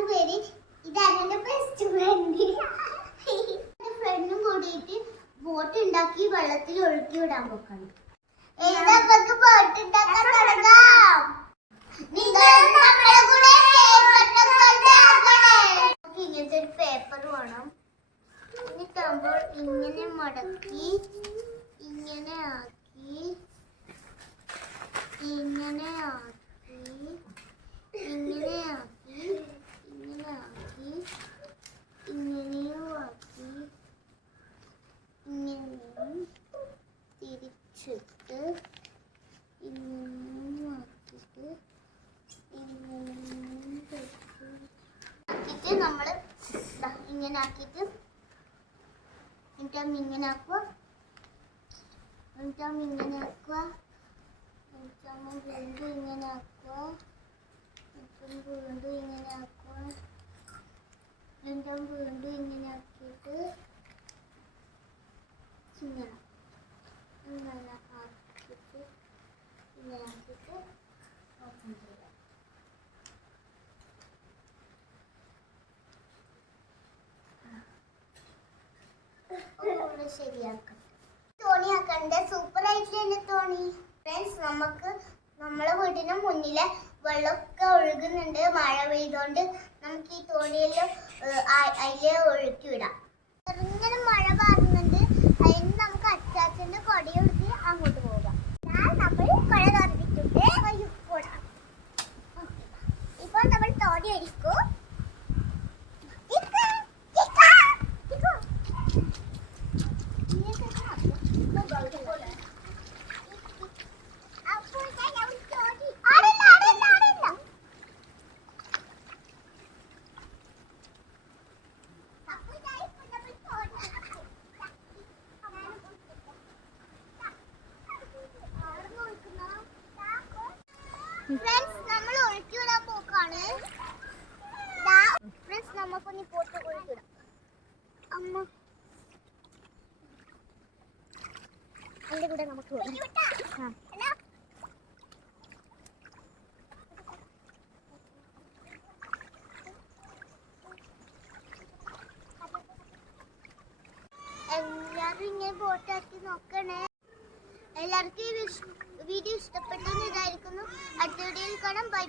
എന്നാണ് പേര് ഇതാണ് എന്റെ ബെസ്റ്റ് ഫ്രണ്ട് എന്റെ ഫ്രണ്ടും കൂടിയിട്ട് ബോട്ട് ഉണ്ടാക്കി വെള്ളത്തിൽ ഒഴുക്കി വിടാൻ പോക്കാണ്. ഏതൊക്കെ ബോട്ട് ഉണ്ടാക്കാൻ തുടങ്ങാം ഇങ്ങനത്തെ ഒരു പേപ്പർ വേണം. എന്നിട്ടാകുമ്പോൾ ഇങ്ങനെ മടക്കി ഇങ്ങനെ ആക്കി ഇങ്ങനെ ആക്കി. തിരിച്ചിട്ട് ഇങ്ങനെയും ആക്കിയിട്ട് നമ്മൾ ഇങ്ങനെ ആക്കിയിട്ട് എന്നിട്ട് ഇങ്ങനെ ആക്കുക എന്നിട്ട് ഇങ്ങനെ ആക്കുക എന്നിട്ട് ഇങ്ങനെ ആക്കുക എന്നിട്ട് ഇങ്ങനെ ആക്കുക എന്നിട്ട് വീണ്ടും ഇങ്ങനെ ആക്കിയിട്ട് ഇങ്ങനെ ഇങ്ങനെ ആക്കിയിട്ട് ഇങ്ങനെ ആക്കിയിട്ട് ഓപ്പൺ ചെയ്യാം ഒന്നുകൂടെ സൂപ്പർ ഫ്രണ്ട്സ് നമുക്ക് നമ്മളെ വീടിന് മുന്നിലെ വെള്ളമൊക്കെ ഒഴുകുന്നുണ്ട് മഴ പെയ്തോണ്ട് നമുക്ക് ഈ തോണിയെല്ലാം അതിലെ ഒഴുക്കി വിടാം നമ്മൾ തോണി ഒഴിക്കും ഇക്ക, ഇക്ക, ഇക്ക. ഫ്രണ്ട്സ് നമ്മൾ ഒഴുക്കി വിടാൻ പോക്കാണ് ഫ്രണ്ട്സ് നമുക്കൊന്ന് പോട്ട് ഒഴുക്കി അമ്മ. അതിന്റെ കൂടെ നമുക്ക്. എല്ലാരും ഇങ്ങനെ ബോട്ടാക്കി നോക്കണേ. എല്ലാവർക്കും ഈ വീഡിയോ ഇഷ്ടപ്പെട്ടെന്ന് ഇതായിരിക്കുന്നു അടുത്ത വീഡിയോയിൽ കാണാം. ബൈ